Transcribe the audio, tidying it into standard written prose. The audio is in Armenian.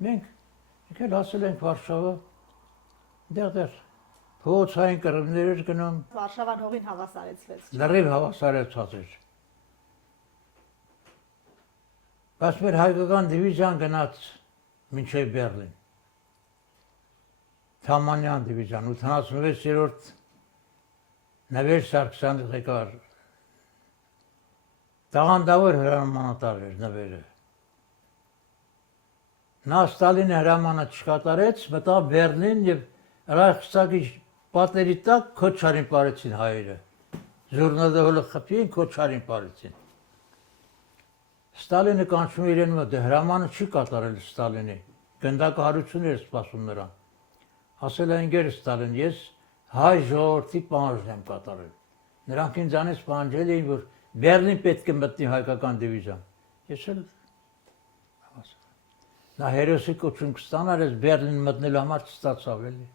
Մենք եկել հասել ենք Վարշավա, դեռ փողոցային կռվներ էր գնում, Վարշավան հողին հավասարեցվեց։ լրիվ հավասարեցված էր։ Բայց մեր հայկական դիվիզիան գնաց մինչև Բեռլին։ Թամանյան դիվիզիան 86-րդ Նվեր Սարգսյանի ղեկավար տաղանդավոր հրամանատար էր Նվերը։ Նա Ստալինի հրամանը չկատարեց, մտավ Բեռլին եւ Ռայխստագի պատերի տակ քոչարին պարեցին հայերը։ Ժուրնալը խփին քոչարին պարեցին։ Ստալինը կանչում է իրեն մոտ, հրամանը չի կատարել Ստալինի։ Գնդակահարություն էր սպասում նրան։ Ասել է ընկեր Ստալին, ես հայ ժողովրդի պահանջն եմ կատարել։ Նրանք ինձանից պահանջել էին, որ Բեռլին պետք է մտնի հայկական դիվիզիան։ Ես էլ նա հերոսի կոչում կստանար, ես Բեռլին մտնելու համար չստացավ էլի։